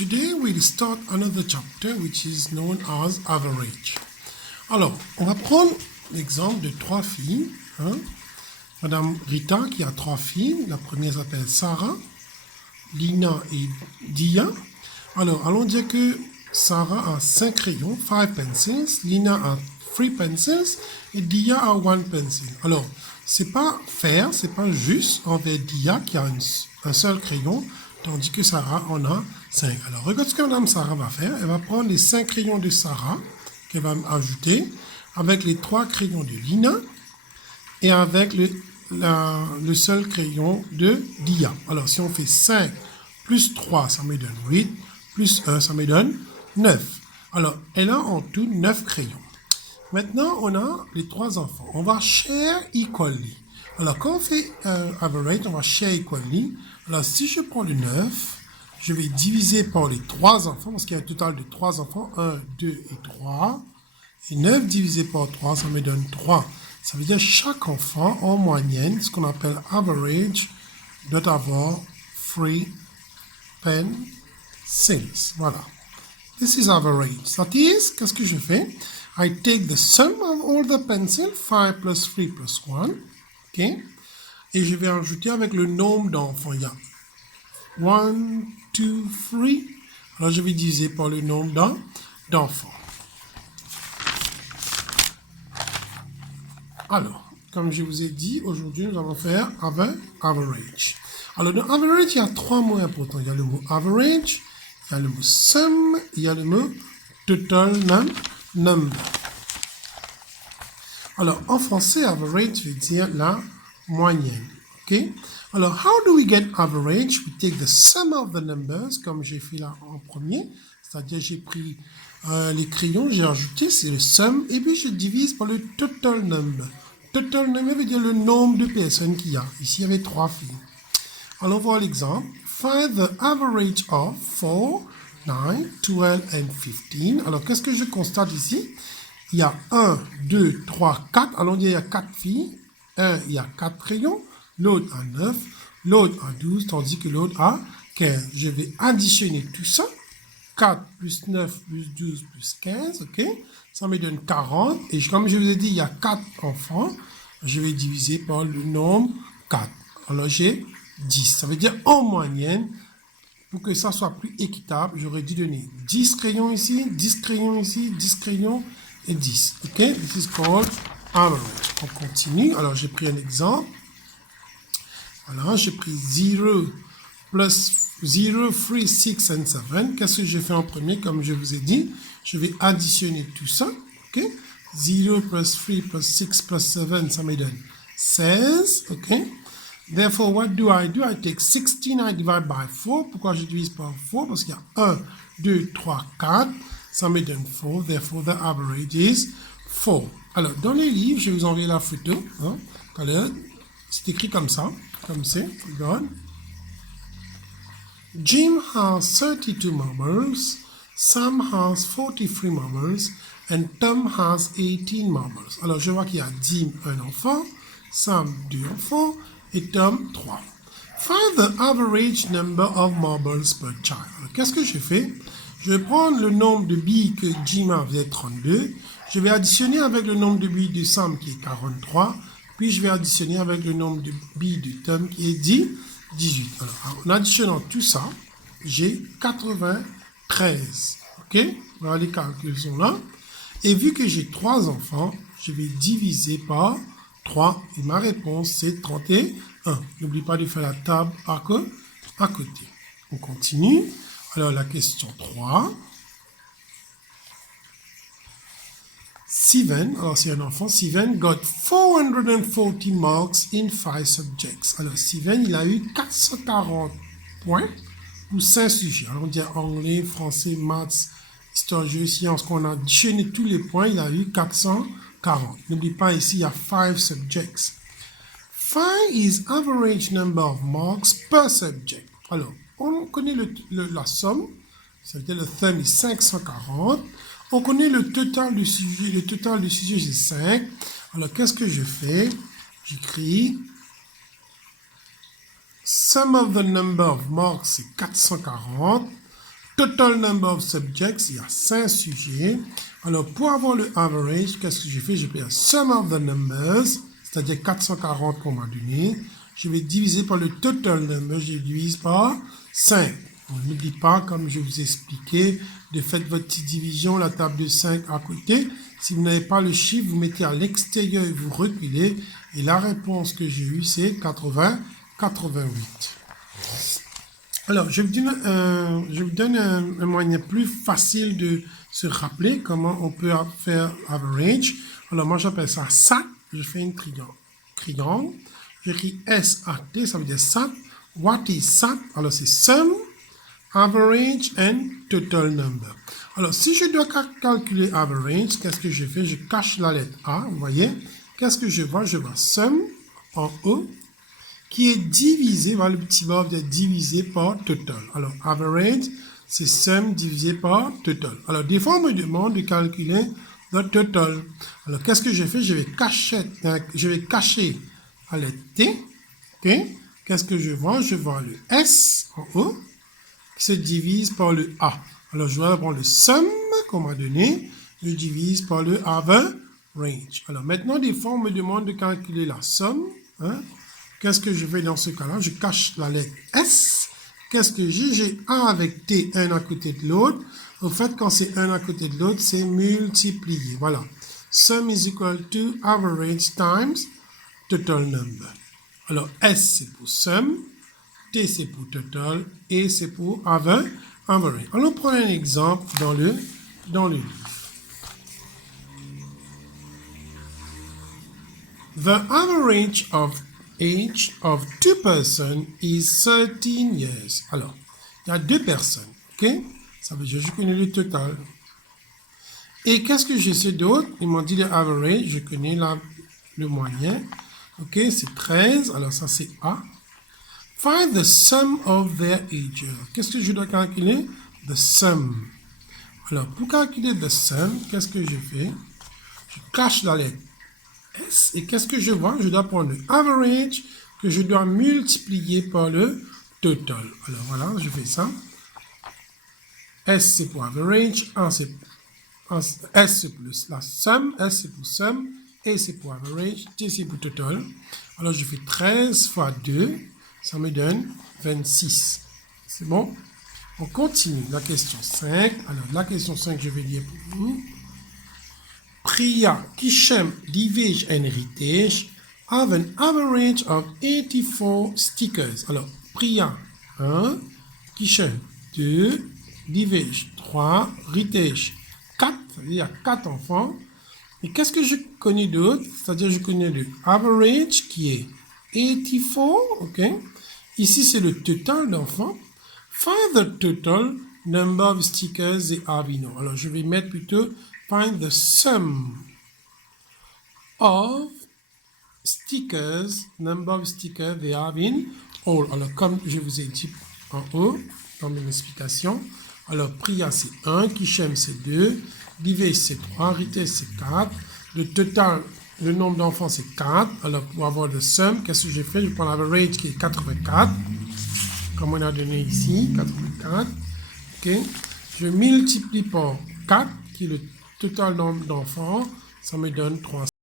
Today we'll start another chapter which is known as average. Alors, on va prendre l'exemple de trois filles. Madame Rita qui a trois filles. La première s'appelle Sarah, Lina et Dia. Alors, allons dire que Sarah a 5 crayons, 5 pencils. Lina a 3 pencils et Dia a 1 pencil. Alors, c'est pas fair, c'est pas juste envers Dia qui a un seul crayon, tandis que Sarah en a 5. Alors, regarde ce que Madame Sarah va faire. Elle va prendre les 5 crayons de Sarah qu'elle va ajouter avec les 3 crayons de Lina et avec le seul crayon de Dia. Alors, si on fait 5 plus 3, ça me donne 8, plus 1, ça me donne 9. Alors, elle a en tout 9 crayons. Maintenant, on a les 3 enfants. On va share equally. Alors, quand on fait average, on va share equally. Alors, si je prends le 9, je vais diviser par les 3 enfants, parce qu'il y a un total de 3 enfants. 1, 2 et 3. Et 9 divisé par 3, ça me donne 3. Ça veut dire que chaque enfant, en moyenne, ce qu'on appelle average, doit avoir 3 pencils. Voilà. This is average. That is, qu'est-ce que je fais? I take the sum of all the pencils, 5 plus 3 plus 1. OK? Et je vais ajouter avec le nombre d'enfants. Il y a 1, 2, 3. Alors, je vais diviser par le nombre d'enfants. Alors, comme je vous ai dit, aujourd'hui, nous allons faire average. Alors, dans average, il y a 3 mots importants. Il y a le mot average, il y a le mot sum, il y a le mot total number. Alors, en français, average veut dire la moyenne. OK? Alors, how do we get average? We take the sum of the numbers, comme j'ai fait là en premier. C'est-à-dire, j'ai pris les crayons, j'ai ajouté, c'est le sum, et puis je divise par le total number. Total number veut dire le nombre de personnes qu'il y a. Ici, il y avait 3 filles. Allons voir l'exemple. Find the average of 4, 9, 12 and 15. Alors, qu'est-ce que je constate ici? Il y a 1, 2, 3, 4. Allons dire il y a 4 filles. Il y a 4 crayons. L'autre a 9. L'autre a 12, tandis que l'autre a 15. Je vais additionner tout ça. 4 plus 9 plus 12 plus 15. OK? Ça me donne 40. Et comme je vous ai dit, il y a 4 enfants. Je vais diviser par le nombre 4. Alors, j'ai 10. Ça veut dire en moyenne, pour que ça soit plus équitable, j'aurais dû donner 10 crayons ici, 10 crayons ici, 10 crayons et 10. OK? This is called average. On continue. Alors, j'ai pris un exemple. Voilà, j'ai pris 0 plus 0, 3, 6 and 7. Qu'est-ce que j'ai fait en premier? Comme je vous ai dit, je vais additionner tout ça. OK? 0 plus 3 plus 6 plus 7, ça me donne 16. OK? Therefore, what do? I take 16, I divide by 4. Pourquoi je divise par 4? Parce qu'il y a 1, 2, 3, 4. Ça me donne 4. Therefore, the average is 4. Alors, dans les livres, je vais vous envoyer la photo. C'est écrit comme ça. Comme c'est. Regarde. Jim has 32 marbles. Sam has 43 marbles. And Tom has 18 marbles. Alors, je vois qu'il y a Jim, un enfant. Sam, 2 enfants. Et Tom, 3. Find the average number of marbles per child. Qu'est-ce que je fais? Je vais prendre le nombre de billes que Jim avait, 32. Je vais additionner avec le nombre de billes de Sam qui est 43. Puis je vais additionner avec le nombre de billes de Tom qui est 18. Alors, en additionnant tout ça, j'ai 93. OK? Voilà, les calculs sont là. Et vu que j'ai 3 enfants, je vais diviser par 3 et ma réponse c'est 31. N'oublie pas de faire la table à côté. On continue. Alors la question 3. Steven, alors c'est un enfant, Steven got 440 marks in 5 subjects. Alors Steven, il a eu 440 points pour 5 sujets. Alors on dit anglais, français, maths, histoire, géo, sciences. Quand on a additionné tous les points, il a eu 440. N'oublie pas ici, il y a 5 subjects. Find his average number of marks per subject. Alors, on connaît la somme, c'est-à-dire le thème est 540. On connaît le total du sujet. Le total du sujet, c'est 5. Alors, qu'est-ce que je fais? J'écris sum of the number of marks, c'est 440. total number of subjects, il y a 5 sujets. Alors, pour avoir le average, qu'est-ce que j'ai fait? J'ai pris la sum of the numbers, c'est-à-dire 440 qu'on m'a donné. Je vais diviser par le total number, je divise par 5. On ne me dit pas, comme je vous ai expliqué, de faire votre petite division, la table de 5 à côté. Si vous n'avez pas le chiffre, vous mettez à l'extérieur et vous reculez. Et la réponse que j'ai eue, c'est 88. Alors, je vous donne un moyen plus facile de se rappeler comment on peut faire average. Alors, moi, j'appelle ça SAT. Je fais une triangle. J'écris S-A-T, ça veut dire SAT. What is SAT? Alors, c'est sum, average and total number. Alors, si je dois calculer average, qu'est-ce que je fais? Je cache la lettre A, vous voyez. Qu'est-ce que je vois? Je vois sum en haut, qui est divisé, voilà le petit barre de divisé par total. Alors, average, c'est sum divisé par total. Alors, des fois, on me demande de calculer le total. Alors, qu'est-ce que je fais? Je vais cacher la lettre T. Ok? Qu'est-ce que je vois? Je vois le S en haut, qui se divise par le A. Alors, je vais prendre le sum qu'on m'a donné, je divise par le average. Alors, maintenant, des fois, on me demande de calculer la somme. Hein? Qu'est-ce que je fais dans ce cas-là? Je cache la lettre S. Qu'est-ce que j'ai? J'ai A avec T, un à côté de l'autre. Au fait, quand c'est un à côté de l'autre, c'est multiplié. Voilà. Sum is equal to average times total number. Alors, S, c'est pour sum. T, c'est pour total. Et c'est pour average. Allons prendre un exemple dans le livre. The average of age of two persons is 13 years. Alors, il y a 2 personnes, ok? Ça veut dire que je connais le total. Et qu'est-ce que je sais d'autre? Ils m'ont dit le average, je connais le moyen. Ok, c'est 13, alors ça c'est A. Find the sum of their ages. Qu'est-ce que je dois calculer? The sum. Alors, pour calculer the sum, qu'est-ce que je fais? Je cache la lettre S. Et qu'est-ce que je vois? Je dois prendre le average que je dois multiplier par le total. Alors voilà, je fais ça. S c'est pour average, S c'est pour la somme, S c'est pour sum, et c'est pour average, T c'est pour total. Alors je fais 13 fois 2, ça me donne 26. C'est bon? On continue. La question 5. Alors la question 5, je vais lire pour vous. Priya, Kishem, Divij and Ritesh have an average of 84 stickers. Alors, Priya, 1, Kishem, 2, Divij, 3, Ritesh, 4. Il y a 4 enfants. Et qu'est-ce que je connais d'autre? C'est-à-dire, je connais le average qui est 84, ok? Ici, c'est le total d'enfants. Find the total number of stickers they have in all. Alors, je vais mettre plutôt find the sum of stickers, number of stickers they have in all. Alors, comme je vous ai dit en haut, dans mes explications, alors, Priya, c'est 1, Kishem, c'est 2, Divej, c'est 3, Ritesh, c'est 4. Le total, le nombre d'enfants, c'est 4. Alors, pour avoir le sum, qu'est-ce que j'ai fait? Je prends l'average qui est 84, comme on a donné ici, 84. Ok. Je multiplie par 4, qui est le total nombre d'enfants, ça me donne 300.